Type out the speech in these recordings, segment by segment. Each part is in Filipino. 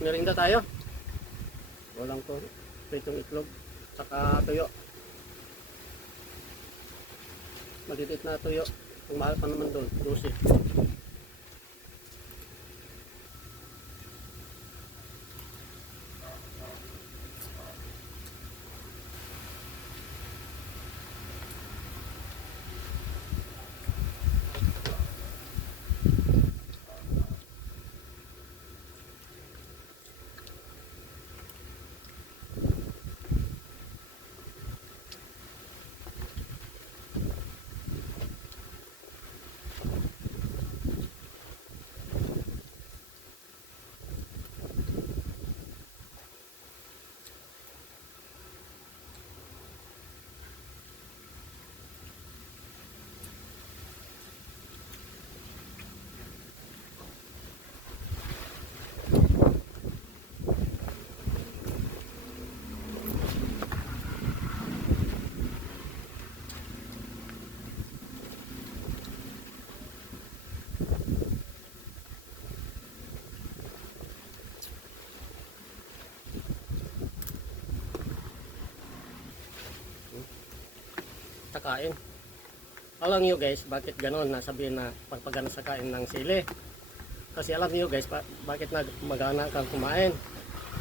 Merinda tayo. Walang to. Pritong itlog. Saka tuyo. Maliit na tuyo. Ang mahal pa naman doon. 12. Kain. Alam niyo guys, bakit ganon nasabihin na pagpagana sa kain ng sili? Kasi alam niyo guys, bakit magana kang kumain?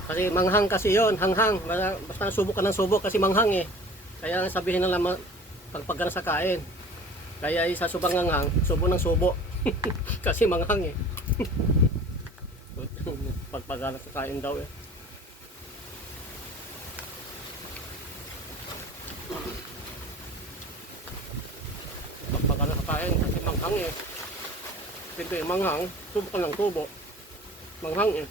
Kasi manghang kasi yon, hanghang. Basta subok ka ng subok kasi manghang eh. Kaya sabihin nila pagpagana sa kain. Kaya isa subang hanghang, subo ng subo. Kasi manghang eh. Pagpagana sa kain daw eh. Pagpagana sa kain kasi manghang eh. Pwede manghang, subo ka ng subo. Manghang eh.